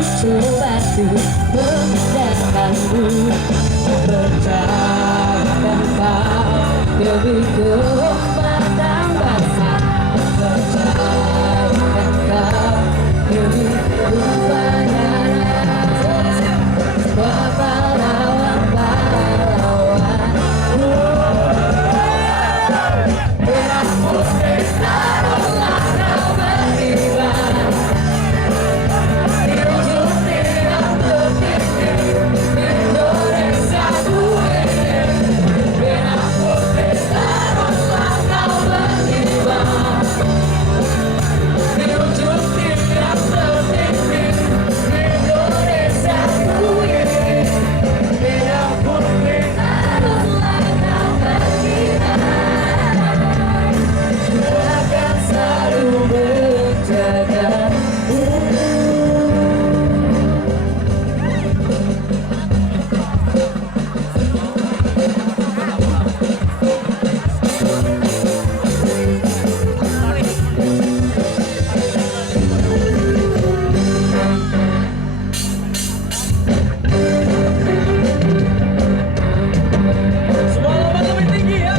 coba tuh membedakanmu. Percayakan kau lebih ke padang basah. Percayakan kau lebih kepada pahlawan-pahlawan. Erasmus taruhlah kau beriman di ujung tiap detik Indonesia ku ini. Erasmus taruhlah kau beriman di ujung tiap detik Indonesia ku ini. Erasmus taruhlah kau beriman akan selalu menjagamu. Semua lomba lebih tinggi ya.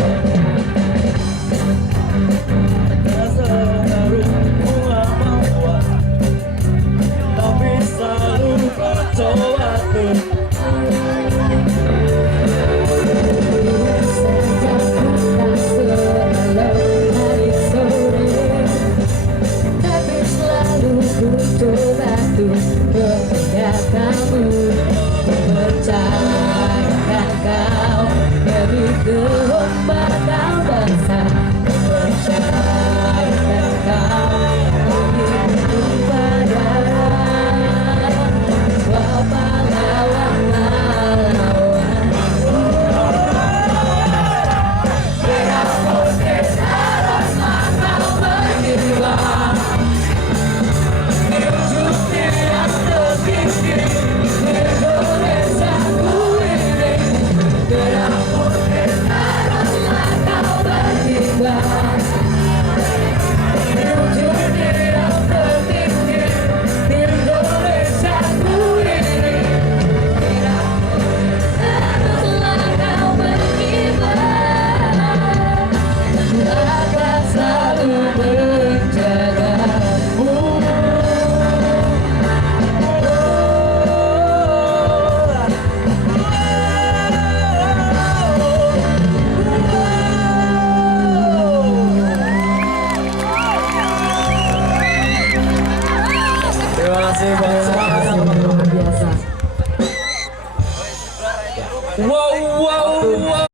Seharum bunga mawar, tapi selalu kau coba tuh. Sejak kita selalu hari sore, tapi selalu ku coba tuh membedakanmu. Percayakan kau demi kepadang bangsa. Percayakan kau demi kepada pahlawan-pahlawan. Erasmus taruhlah kau beriman di ujung tiap detik Indonesia ku ini. Erasmus taruhlah kau beriman di ujung tiap detik Indonesia ku ini. Erasmus taruhlah kau beriman akan selalu menjagamu. Terima kasih banyak. Luar biasa. Wow, wow, wow.